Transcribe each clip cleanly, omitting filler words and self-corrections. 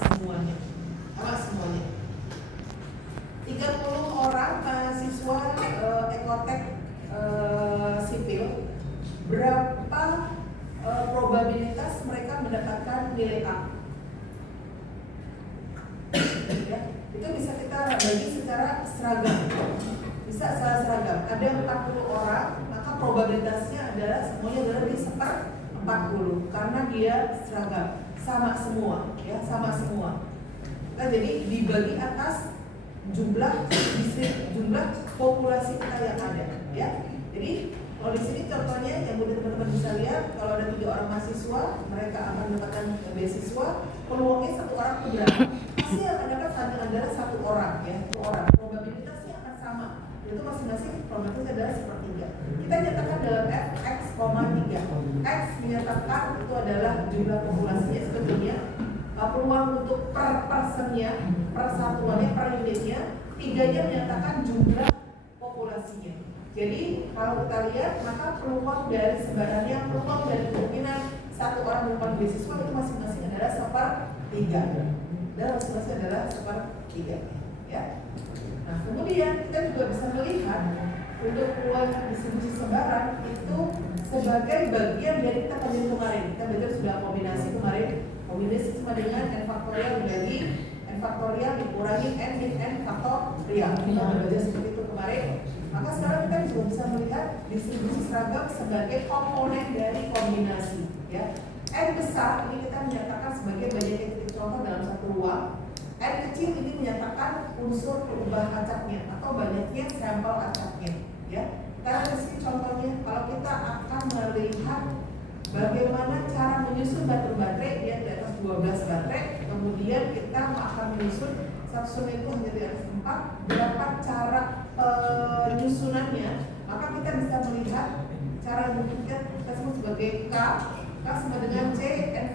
semuanya. 30 orang mahasiswa ekotek sipil, berapa probabilitas mereka mendapatkan nilai A? Ya, itu bisa kita bagi secara seragam. Bisa secara seragam. Ada 40 orang, maka probabilitasnya adalah semuanya adalah di 40 karena dia seragam, sama semua, ya, sama semua. Nah, jadi dibagi atas jumlah populasi kita yang ada, ya. Jadi kalau di sini contohnya yang mudah teman-teman bisa lihat, kalau ada 3 orang mahasiswa, mereka akan mendapatkan beasiswa, peluangnya 1 orang itu berapa? Pasti yang akan dapat adalah 1 orang, ya, 1 orang. Probabilitasnya akan sama, yaitu masing-masing probabilitasnya adalah sepertiga. Kita nyatakan dalam F X, 3. X menyatakan itu adalah jumlah populasinya sebetulnya. Peluang untuk per personnya, per satuannya, per unitnya. 3-nya menyatakan jumlah populasinya. Jadi kalau kita lihat, maka peluang dari sebarannya, peluang dari kemungkinan 1 orang mendapat beasiswa itu masing-masing adalah 1/3. Dan masing-masing adalah 1/3, ya. Nah, kemudian kita juga bisa melihat untuk peluang distribusi sebaran itu sebagai bagian dari kita kajian kemarin. Kita belajar sudah kombinasi kemarin. Kombinasi sama dengan n faktorial dibagi n faktorial dikurangi n min n faktorial. Kita belajar seperti itu kemarin. Maka sekarang kita juga bisa melihat distribusi seragam sebagai komponen dari kombinasi, ya. N besar ini kita menyatakan sebagai banyaknya titik contoh dalam satu ruang. N kecil ini menyatakan unsur perubahan acaknya atau banyaknya sampel acaknya, ya. Karena di sini contohnya kalau kita akan melihat bagaimana cara menyusun baterai ya, di atas 12 baterai, kemudian kita akan menyusun satu sun itu hanya di atas 4, berapa cara penyusunannya, maka kita bisa melihat cara bentuknya kita sebut sebagai K sama dengan C, N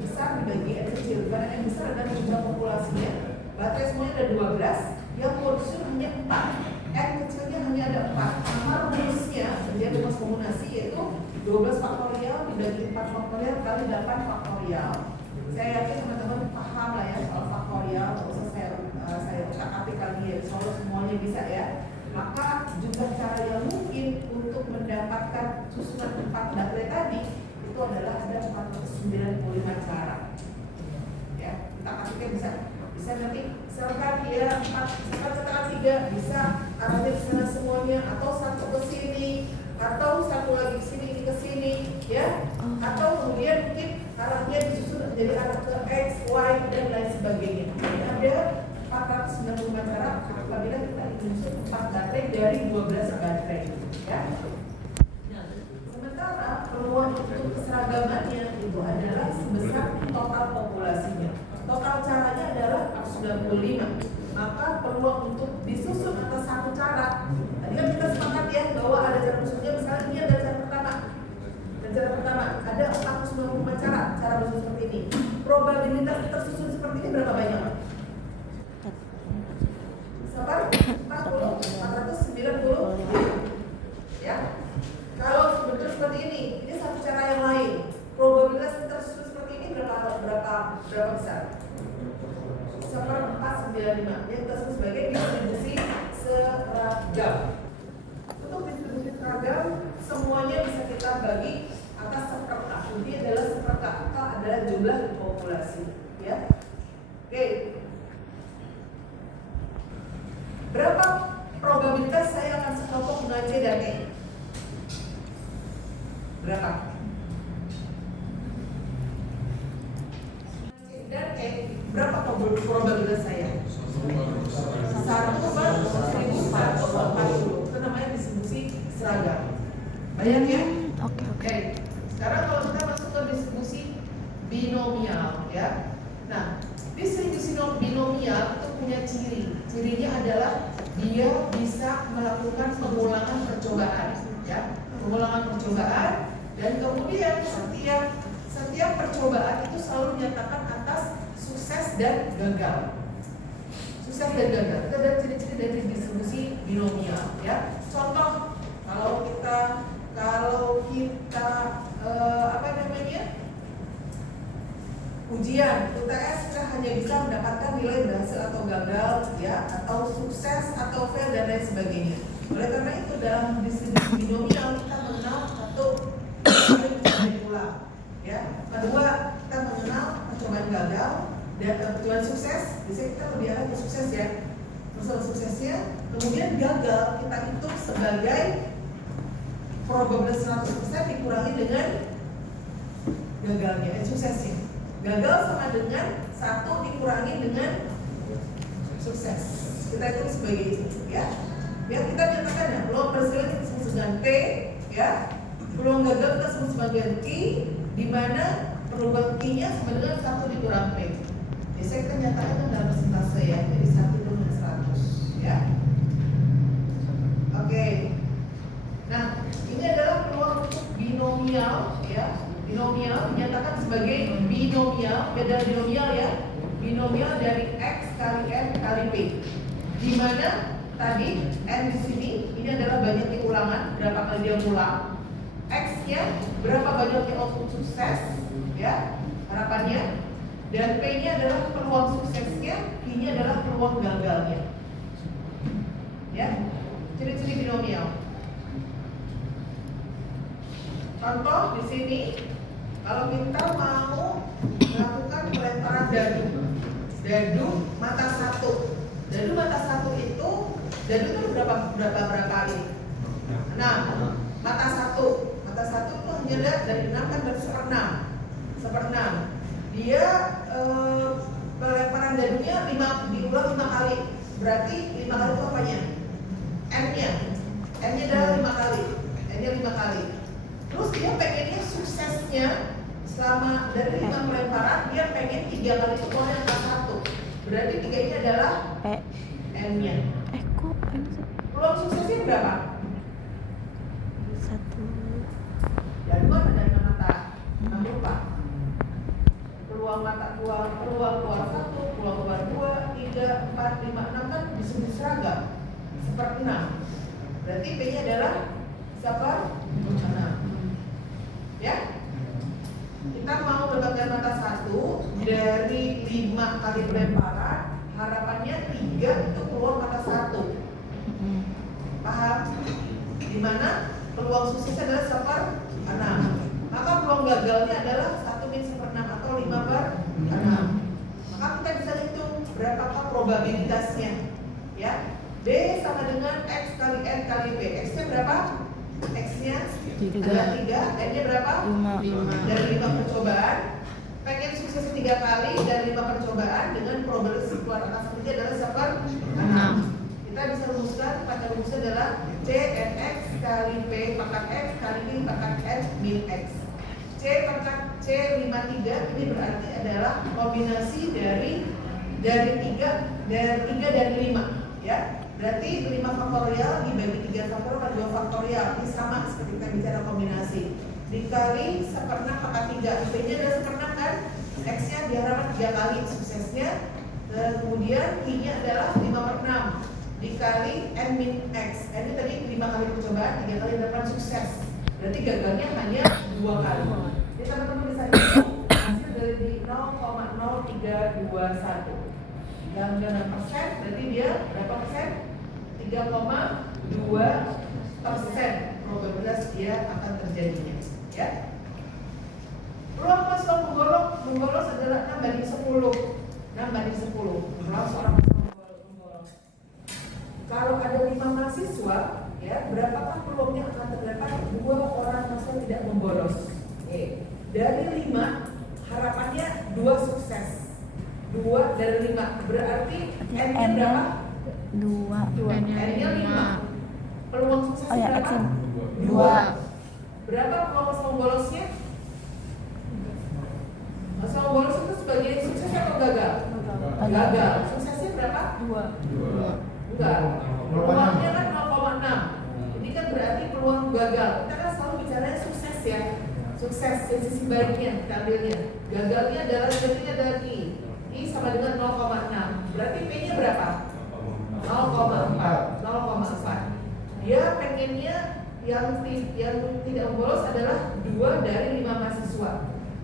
besar dibagi N kecil, karena N besar adalah jumlah populasinya, baterai semuanya ada 12, yang menyusun hanya 4, N kecilnya hanya ada 4, maka rumusnya, dia rumus kombinasi yaitu 12 faktorial dibagi 4 faktorial kali 8 faktorial. Saya yakin teman-teman paham lah ya soal faktorial, nggak usah saya utak-atik lagi ya, soal semuanya bisa ya. Maka jumlah cara yang mungkin untuk mendapatkan susunan 4 baterai tadi itu adalah ada 495 cara. Ya, utak-atiknya bisa nanti misalkan dia 4 bisa arahnya ke sana semuanya, atau satu ke sini, atau satu lagi ke sini, ini ke sini, ya, atau kemudian mungkin arahnya disusun jadi arah ke X, Y, dan lain sebagainya. Jadi ada 495 cara apabila kita menyusun 4 baterai dari 12 baterai, ya. Nah, sementara peluang untuk keseragamannya itu adalah sebesar total populasinya. Total caranya adalah 495. Maka peluang untuk disusun atas satu cara. Tadi kan kita sepakat ya bahwa ada cara menyusunnya, misalnya ini ada cara pertama. Dan cara pertama ada 495 cara menyusun seperti ini. Probabilitas tersusun seperti ini berapa banyak? 40, 490. Ya. Kalau bentuk seperti ini satu cara yang lain. Probabilitas tersusun seperti ini berapa besar? 1/495 yang kita sebut sebagai distribusi seragam. Untuk distribusi seragam semuanya bisa kita bagi atas seperka. Ini adalah seperka, adalah jumlah populasi, ya. Oke. Berapa probabilitas saya akan sekelompok dengan C dan E? Berapa? Dan berapa probabilitas saya? 1/1140. Itu namanya distribusi seragam. Bayang ya? Oke. Sekarang kalau kita masuk ke distribusi binomial, ya. Nah, distribusi binomial itu punya ciri. Cirinya adalah dia bisa melakukan pengulangan percobaan, ya. Pengulangan percobaan, dan kemudian setiap percobaan itu selalu menyatakan atas sukses dan gagal. Sukses dan gagal. Itu adalah ciri-ciri dari distribusi binomial, ya. Contoh, kalau kita ujian UTS kita hanya bisa mendapatkan nilai berhasil atau gagal ya, atau sukses atau fail dan lain sebagainya. Oleh karena itu dalam distribusi binomial kita mengenal satu percobaan ulang ya. Kedua, kita mengenal percobaan gagal dan percobaan sukses. Biasanya kita lebih arah ke sukses ya, masalah suksesnya. Kemudian gagal kita hitung sebagai probabilitas 100% dikurangi dengan gagalnya, suksesnya. Gagal sama dengan 1 dikurangi dengan sukses. Kita hitung sebagai itu ya. Ya, kita nyatakan ya, peluang berhasil kita sebut dengan P ya. Peluang gagal kita sebut sebagai Q, di mana peluang Q-nya sama dengan 1 dikurang P. Biasanya kita nyatakan dalam persentase ya, jadi 1 dengan 100 ya. Oke. Nah, ini adalah peluang untuk binomial ya. Binomial dinyatakan sebagai binomial, beda binomial ya. Binomial dari X kali N kali P. Di mana tadi N di sini ini adalah banyaknya ulangan, berapa kali dia ulang. X-nya berapa banyaknya output sukses ya, harapannya. Dan P-nya adalah peluang suksesnya, Q-nya adalah peluang gagalnya. Ya. Ciri-ciri binomial. Contoh di sini, kalau kita mau melakukan pelemparan dadu mata 1. Dadu mata 1 itu, dadu itu berapa kali? 6. Mata 1 itu hanya ada dari 6 kan dari 1/6. Dia pelemparan dadunya diulang 5 kali. Berarti 5 kali itu apanya? N-nya adalah 5 kali. N-nya 5 kali. Terus dia pengennya suksesnya selama dari 5 pelemparan dia pengen 3 kali itu keluarnya angka 1. Berarti 3 ini adalah N-nya. Kok N sih? Peluang suksesnya berapa? 1. Dan dua ada mata 6 lupa. Peluang keluar 1, peluang keluar 2, 3, 4, 5, 6 kan disebut seragam. 1/6. Berarti P-nya adalah 1/6. Ya. Kita mau mendapatkan mata 1 dari 5 kali pelemparan, harapannya 3 itu keluar mata 1. Paham? Dimana peluang suksesnya adalah 1/6. Maka peluang gagalnya adalah 1/6 atau 5/6. Maka kita bisa hitung berapakah probabilitasnya. Ya. D sama dengan X kali N kali P. X-nya berapa? X-nya adalah 3, N-nya berapa? 5. Dari 5 percobaan. Pengen sukses 3 kali dari 5 percobaan dengan probabilitas keluar angka 1 adalah 1/6. Kita bisa rumuskan, pada rumusnya adalah C N X kali P pangkat X kali P pangkat N min X. C pangkat C 53 ini berarti adalah kombinasi dari 3 dan 5 ya. Berarti 5 faktorial dibagi 3 faktorial dan 2 faktorial. Ini sama seperti kita bicara kombinasi. Dikali 1/6 pangkat 3. P-nya adalah 1/6 kan? X-nya diharapkan 3 kali suksesnya. Kemudian Q-nya adalah 5/6 dikali N min X. N ini tadi 5 kali percobaan, 3 kali dapat sukses. Berarti gagalnya hanya 2 kali. Jadi teman-teman bisa hitung hasil dari 0,0321. Dalam 6%, berarti dia berapa persen? 3,2% probabilitas dia akan terjadinya ya. Peluang mahasiswa mengbolos adalah 6/10. 6/10. Peluang seorang mahasiswa mengbolos. Kalau ada 5 mahasiswa ya, berapakah peluangnya akan terdapat 2 orang mahasiswa tidak membolos? Dari 5 harapannya 2 sukses. 2 dari 5 berarti N-nya berapa? 2. N-nya 5. Peluang suksesnya berapa? 2. Berapa peluang mahasiswa membolosnya? Mahasiswa membolos itu sebagai sukses atau gagal? Gagal. Suksesnya berapa? 2. Enggak. Peluangnya kan 0,6. Ini kan berarti peluang gagal. Kita kan selalu bicaranya sukses ya. Sukses dari sisi baiknya kita ambilnya. Gagalnya adalah jadinya dari I sama dengan 0,6. Berarti P-nya berapa? 0,4. Dia pengennya yang tidak membolos adalah 2 dari 5 mahasiswa.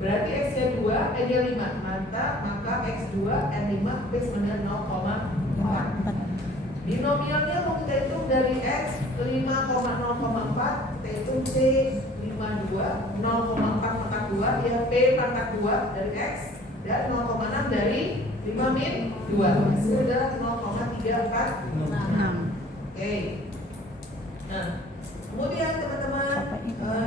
Berarti X-nya 2, N-nya 5. Maka X2 N5 B sama dengan 0,4. Binomialnya mau kita hitung dari X 5,0,4, kita hitung C 52, 0,4 pangkat 2 ya, P pangkat 2 dari X, dan 0,6 dari 5 min 2. Hasilnya adalah 0,346. Oke. Nah, kemudian teman-teman,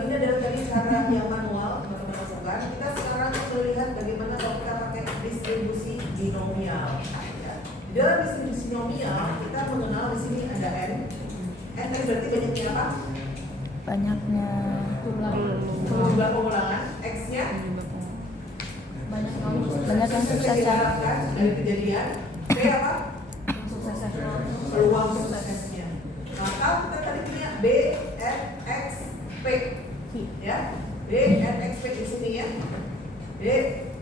ini adalah tadi cara yang manual teman-teman masukkan. Kita sekarang melihat bagaimana kalau kita pakai distribusi binomial. Ya. Di dalam distribusi binomial kita mengenal di sini ada n. N tadi berarti banyaknya apa? Banyaknya Jumlah pengulangan. X-nya banyak yang suksesnya. Dari kejadian. P apa? Peluang suksesnya. Maka kita tadi punya B N X P, ya. B N X P di sini ya. B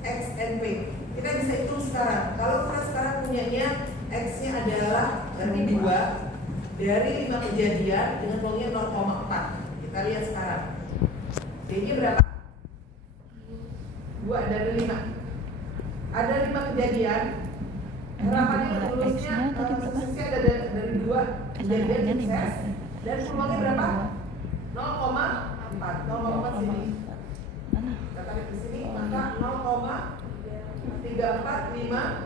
X N P. Kita bisa hitung sekarang. Kalau kita sekarang punyanya X-nya adalah berarti 2 dari 5 kejadian dengan peluangnya 0,4. Kita lihat sekarang. D-nya berapa? 2 dari 5. Ada 5 kejadian. Harapannya lulusnya suksesnya ada dari 2 kejadian sukses. Dan peluangnya berapa? 0,4. 0,4 sini. Kita tarik di sini, maka 0,3456.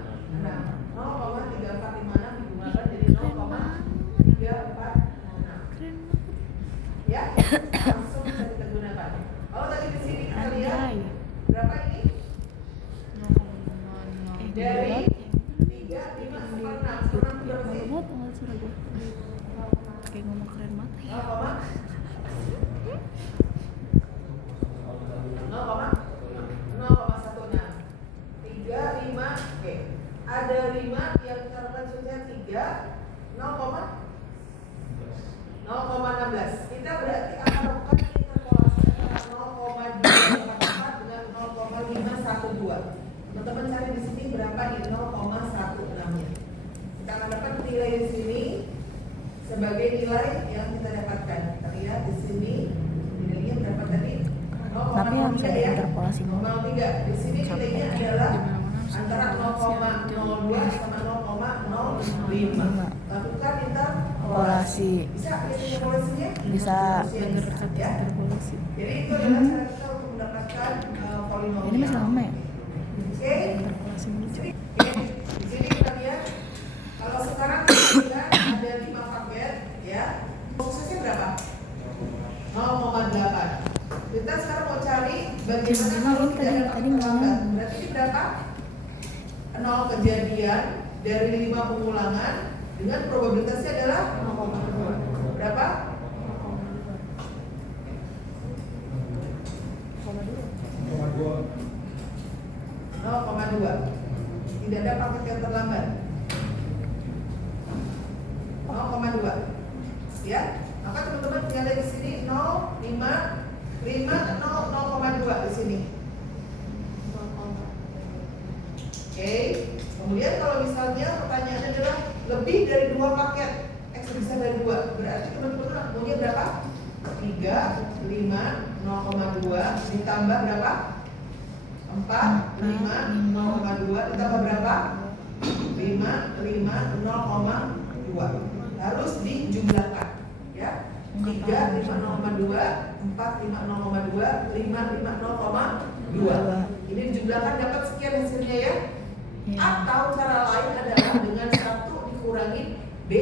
0,3456 digunakan jadi 0,346. Ya, langsung bisa kita gunakan. Kalau tadi di sini kita lihat berapa ini? Dari 3, 5, 6. 6 berapa sih? Kayak ngomong keren banget. 0,16. 3, 5, oke. Ada 5 yang kita lakukan suksesnya 3, 0,16. Kita berarti akan lakukan interpolasi antara 0,244 dengan 0,512. Teman-teman cari di sini berapa nih 0,16-nya. Kita akan dapat nilai di sini sebagai nilai yang kita dapatkan. Kita lihat di sini nilainya berapa tadi? Tapi harus ada interpolasi dulu. 0,3. Di sini nilainya adalah antara 0,02 sama 0,05. Lakukan interpolasi. Bisa lihat interpolasinya? Bisa. Ya. Jadi itu adalah cara kita untuk mendapatkan polinomial. Ini masih lama ya? Oke. Interpolasi dulu. Di sini kita lihat kalau sekarang kita ada 5 paket ya. Suksesnya berapa? 0,8. Kita sekarang mau cari bagaimana kalau tidak ada paket terlambat. Berarti ini berapa? 0 kejadian dari 5 pengulangan dengan probabilitasnya adalah 0,2. Berapa? 0,2. Tidak ada paket yang terlambat. 0,2. Ya. Maka teman-teman tinggal lihat di sini 0, 5, 0,2 di sini. Oke. Kemudian kalau misalnya pertanyaannya adalah lebih dari 2 paket, X lebih besar dari 2, berarti teman-teman maunya berapa? 3, 5, 0,2 ditambah berapa? 4, 5, 0,2 ditambah berapa? 5, 0,2. Harus dijumlahkan, ya. 3, 5, 0,2, 4, 5, 0,2, 5, 0,2. Ini dijumlahkan dapat sekian hasilnya ya. Atau cara lain adalah dengan 1 dikurangi B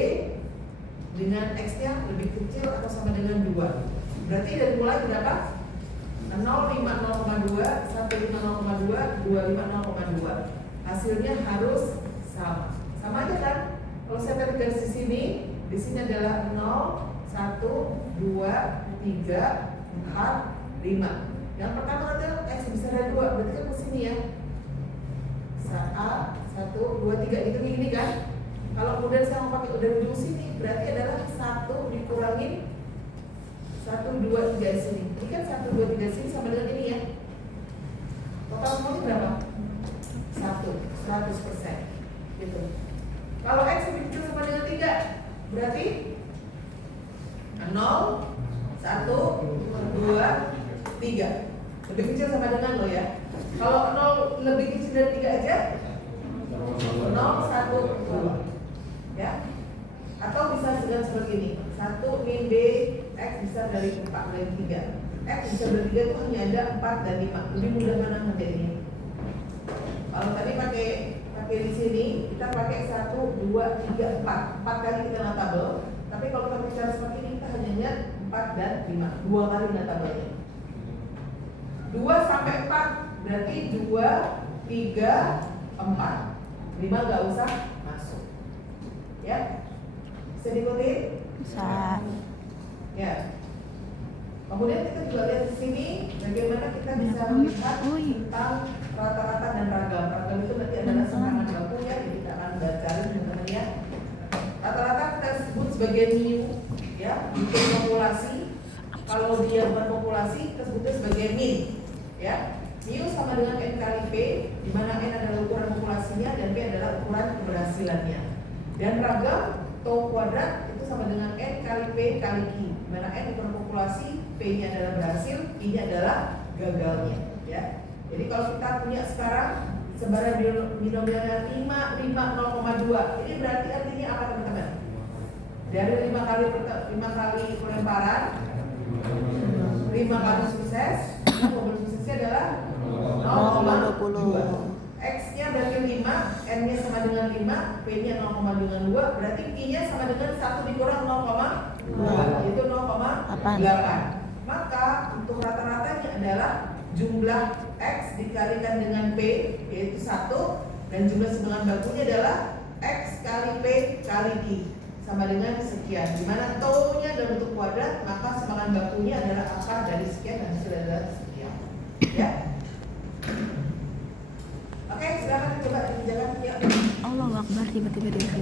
dengan X-nya lebih kecil atau sama dengan 2. Berarti dari mulai berapa? 0,5, 0,2, 1,5, 0,2, 2,5, 0,2. Hasilnya harus sama. Sama aja kan? Kalau saya tarik dari sini, di sini adalah 0, 1, 2, 3, 4, 5. Yang pertama adalah X besar dari 2, berarti kan ke sini ya. A, 1, 2, 3, itu ini kan. Kalau kemudian saya mau pakai dari ujung sini, berarti adalah 1 dikurangi 1, 2, 3 sini. Ini kan 1, 2, 3 sini sama dengan ini ya. Total semuanya berapa? 100%. Gitu. Kalau X lebih kecil sama dengan 3, berarti 0, 1, 2, 3. Lebih kecil sama dengan lo ya. Kalau 0 lebih kecil dari 3 aja 0, 1, 2. Ya. Atau bisa dengan seperti ini. 1 min B X bisa dari 4 dari 3. X bisa dari 3 itu hanya ada 4 dan 5. Lebih mudah mana menjadinya? Kalau tadi pakai di sini kita pakai 1, 2, 3, 4. 4 kali kita tabel. Tapi kalau kita bicara seperti ini kita hanya lihat 4 dan 5. 2 kali tabelnya. 2 sampai 4 berarti 2, 3, 4. 5 nggak usah masuk. Ya. Bisa diikuti? Bisa. Ya. Kemudian kita juga lihat di sini bagaimana kita bisa melihat tentang rata-rata dan ragam. Ragam itu berarti adalah serangan baku ya, jadi kita akan baca teman-teman ya. Rata-rata kita sebut sebagai mu ya, untuk populasi. Kalau dia bukan populasi kita sebutnya sebagai min ya. Mu sama dengan n kali p, di mana n adalah ukuran populasinya dan p adalah ukuran keberhasilannya. Dan ragam tau kuadrat itu sama dengan n kali p kali q, di mana n ukuran populasi, p-nya adalah berhasil, q-nya adalah gagalnya. Ya. Jadi kalau kita punya sekarang sebaran binomialnya 5, 0,2, ini berarti artinya apa teman-teman? Dari 5 kali pelemparan, 5 kali sukses, mobil suksesnya adalah 0,20. X-nya berarti 5, N-nya sama dengan 5, P-nya 0,2, berarti Q-nya sama dengan 1 dikurang 0,2, yaitu 0,8. Maka untuk rata-ratanya adalah jumlah X dikalikan dengan P, yaitu 1, dan jumlah sumbangan bakunya adalah X kali P kali Q, sama dengan sekian. Dimana tau-nya dalam bentuk kuadrat, maka sumbangan bakunya adalah akar dari sekian dan hasilnya adalah sekian. Ya. Oke, silakan coba dikerjakan ya. Allahu Akbar, tiba-tiba dia kerja.